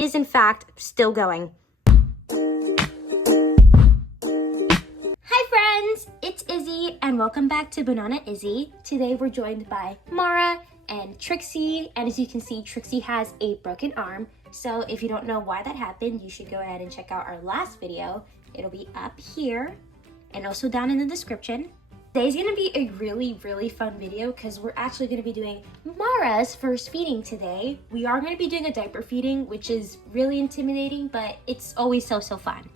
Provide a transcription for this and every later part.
Is in fact still going. Hi friends, it's Izzy and welcome back to Banana Izzy. Today we're joined by Mara and Trixie, and as you can see, Trixie has a broken arm. So if you don't know why that happened, you should go ahead and check out our last video. It'll be up here and also down in the description. Today's gonna be a really fun video because we're actually gonna be doing Mara's first feeding today. We are gonna be doing a diaper feeding, which is really intimidating, but it's always so fun.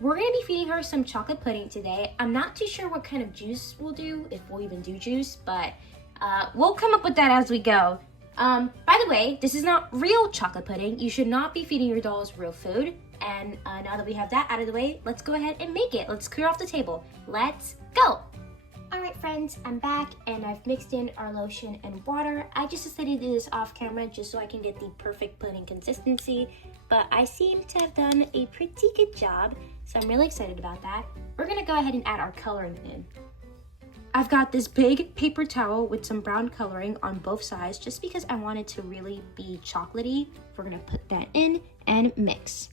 We're gonna be feeding her some chocolate pudding today. I'm not too sure what kind of juice we'll do, if we'll even do juice, but we'll come up with that as we go. By the way, this is not real chocolate pudding. You should not be feeding your dolls real food. And now that we have that out of the way, let's go ahead and make it. Let's clear off the table. Let's go. All right, friends, I'm back and I've mixed in our lotion and water. I just decided to do this off camera just so I can get the perfect pudding consistency, but I seem to have done a pretty good job, so I'm really excited about that. We're gonna go ahead and add our coloring in. I've got this big paper towel with some brown coloring on both sides just because I want it to really be chocolatey. We're gonna put that in and mix.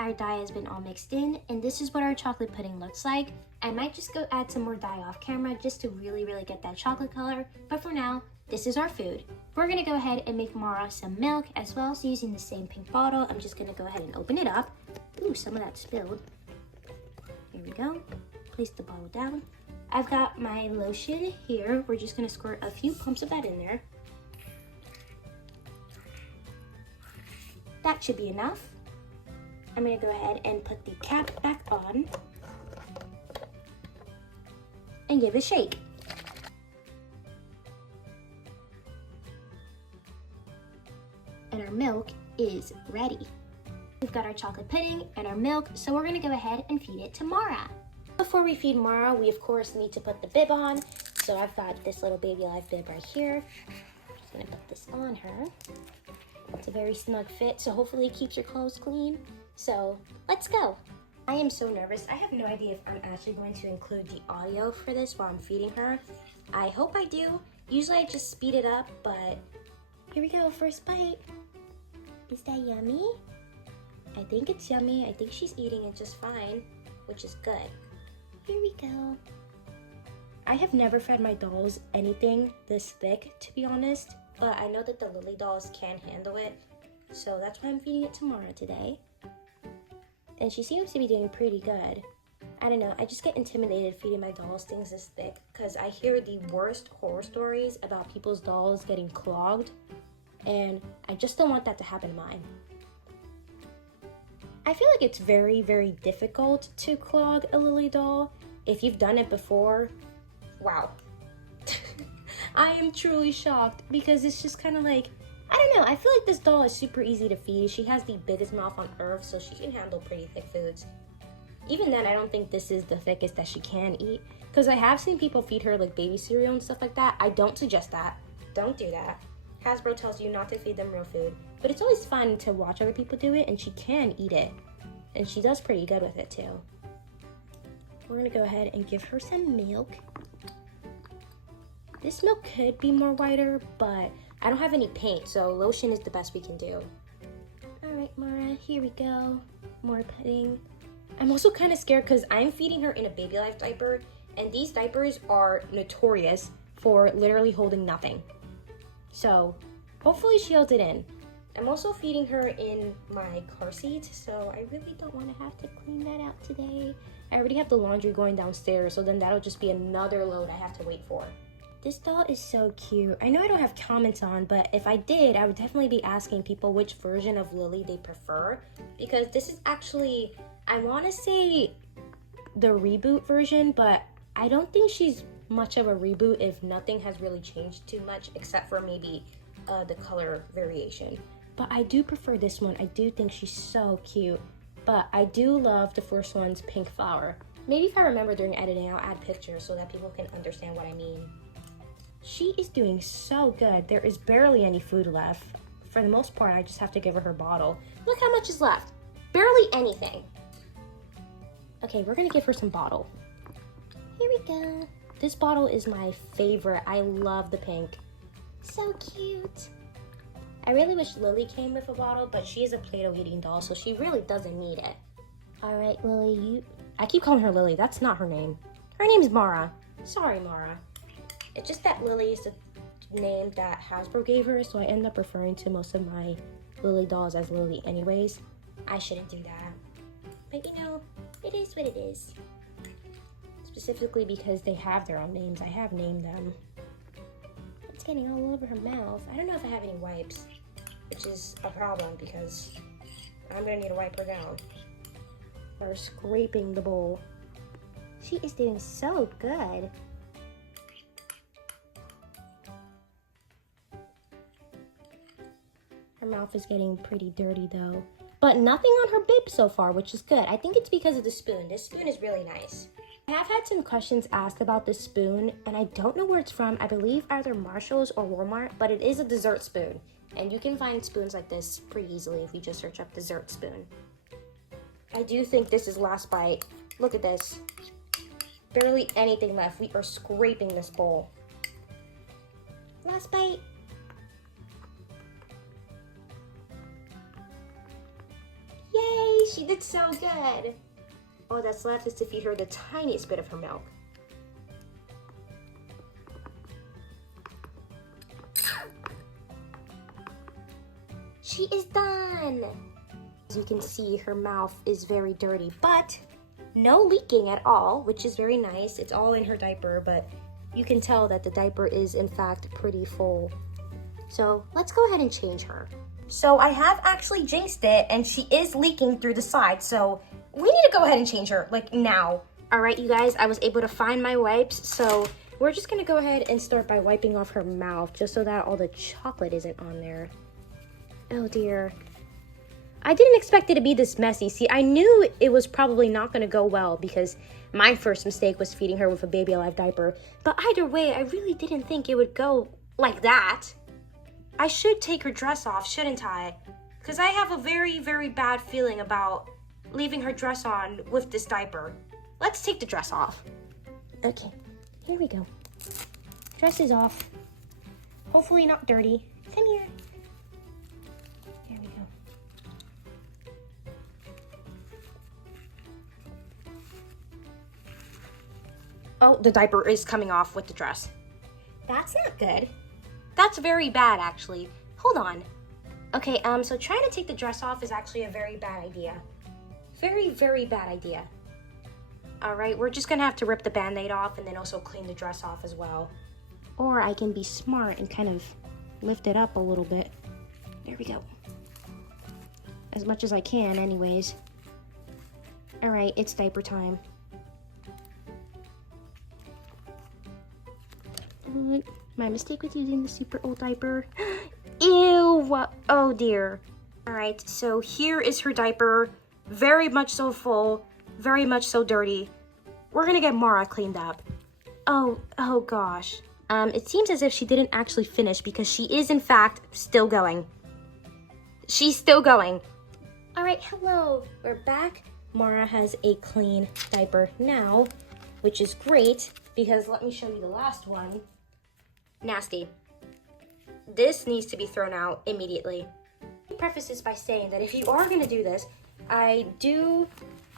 Our dye has been all mixed in, and this is what our chocolate pudding looks like. I might just go add some more dye off camera just to really get that chocolate color, but for now, this is our food. We're gonna go ahead and make Mara some milk as well, so using the same pink bottle, I'm just gonna go ahead and open it up. Ooh, some of that spilled. Here we go. Place the bottle down. I've got my lotion here. We're just gonna squirt a few pumps of that in there. That should be enough. I'm gonna go ahead and put the cap back on and give it a shake. And our milk is ready. We've got our chocolate pudding and our milk, so we're gonna go ahead and feed it to Mara. Before we feed Mara, we of course need to put the bib on. So I've got this little Baby Life bib right here. Just gonna put this on her. It's a very snug fit, so hopefully it keeps your clothes clean. So let's go. I am so nervous. I have no idea if I'm actually going to include the audio for this while I'm feeding her. I hope I do. Usually I just speed it up, but here we go, first bite. Is that yummy? I think it's yummy. I think she's eating it just fine, which is good. Here we go. I have never fed my dolls anything this thick, to be honest, but I know that the Lily dolls can handle it, so that's why I'm feeding it to Mara today. And she seems to be doing pretty good. I don't know, I just get intimidated feeding my dolls things this thick because I hear the worst horror stories about people's dolls getting clogged, and I just don't want that to happen to mine. I feel like it's very difficult to clog a Lily doll. If you've done it before, wow. I am truly shocked because it's just kind of like, I don't know, I feel like this doll is super easy to feed. She has the biggest mouth on earth, so she can handle pretty thick foods. Even then, I don't think this is the thickest that she can eat, because I have seen people feed her like baby cereal and stuff like that. I don't suggest that. Don't do that. Hasbro tells you not to feed them real food, but it's always fun to watch other people do it, and she can eat it. And she does pretty good with it too. We're gonna go ahead and give her some milk. This milk could be more whiter, but I don't have any paint, so lotion is the best we can do. All right, Mara, here we go. More pudding. I'm also kind of scared because I'm feeding her in a Baby Life diaper, and these diapers are notorious for literally holding nothing. So hopefully she holds it in. I'm also feeding her in my car seat, so I really don't want to have to clean that out today. I already have the laundry going downstairs, so then that'll just be another load I have to wait for. This doll is so cute. I know I don't have comments on, but if I did, I would definitely be asking people which version of Lily they prefer, because this is actually, I want to say the reboot version, but I don't think she's much of a reboot if nothing has really changed too much except for maybe the color variation. But I do prefer this one. I do think she's so cute, but I do love the first one's pink flower. Maybe if I remember during editing, I'll add pictures so that people can understand what I mean. She is doing so good. There is barely any food left. For the most part, I just have to give her her bottle. Look how much is left. Barely anything. Okay, we're gonna give her some bottle. Here we go. This bottle is my favorite. I love the pink. So cute. I really wish Lily came with a bottle, but she is a Play-Doh eating doll, so she really doesn't need it. All right, Lily, I keep calling her Lily. That's not her name. Her name's Mara. Sorry, Mara. It's just that Lily is the name that Hasbro gave her, so I end up referring to most of my Lily dolls as Lily anyways. I shouldn't do that. But you know, it is what it is. Specifically because they have their own names. I have named them. It's getting all over her mouth. I don't know if I have any wipes, which is a problem because I'm gonna need to wipe her down. Or scraping the bowl. She is doing so good. Her mouth is getting pretty dirty though. But nothing on her bib so far, which is good. I think it's because of the spoon. This spoon is really nice. I have had some questions asked about this spoon, and I don't know where it's from. I believe either Marshall's or Walmart, but it is a dessert spoon. And you can find spoons like this pretty easily if you just search up dessert spoon. I do think this is last bite. Look at this. Barely anything left. We are scraping this bowl. Last bite. Yay, she did so good. All that's left is to feed her the tiniest bit of her milk. She is done. As you can see, her mouth is very dirty, but no leaking at all, which is very nice. It's all in her diaper, but you can tell that the diaper is in fact pretty full. So let's go ahead and change her. So I have actually jinxed it, and she is leaking through the side, so we need to go ahead and change her, like now. All right, you guys, I was able to find my wipes, so we're just gonna go ahead and start by wiping off her mouth, just so that all the chocolate isn't on there. Oh dear. I didn't expect it to be this messy. See, I knew it was probably not gonna go well because my first mistake was feeding her with a Baby Alive diaper, but either way, I really didn't think it would go like that. I should take her dress off, shouldn't I? Because I have a very, very bad feeling about leaving her dress on with this diaper. Let's take the dress off. Okay, here we go. Dress is off. Hopefully not dirty. Come here. Here we go. Oh, the diaper is coming off with the dress. That's not good. That's very bad, actually. Hold on. Okay, so trying to take the dress off is actually a very bad idea. Very, very bad idea. All right, we're just gonna have to rip the Band-Aid off and then also clean the dress off as well. Or I can be smart and kind of lift it up a little bit. There we go. As much as I can, anyways. All right, it's diaper time. My mistake with using the super old diaper. Ew, oh dear. All right, so here is her diaper. Very much so full, very much so dirty. We're gonna get Mara cleaned up. Oh gosh. It seems as if she didn't actually finish because she is in fact still going. She's still going. All right, hello, we're back. Mara has a clean diaper now, which is great because let me show you the last one. Nasty. This needs to be thrown out immediately. Let me preface this by saying that if you are gonna do this, I do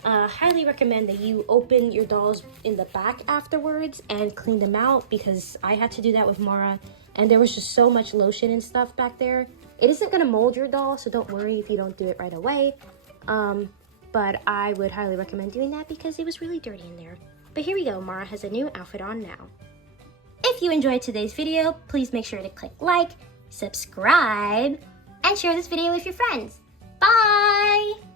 highly recommend that you open your dolls in the back afterwards and clean them out because I had to do that with Mara and there was just so much lotion and stuff back there. It isn't gonna mold your doll, so don't worry if you don't do it right away. But I would highly recommend doing that because it was really dirty in there. But here we go, Mara has a new outfit on now. If you enjoyed today's video, please make sure to click like, subscribe, and share this video with your friends. Bye!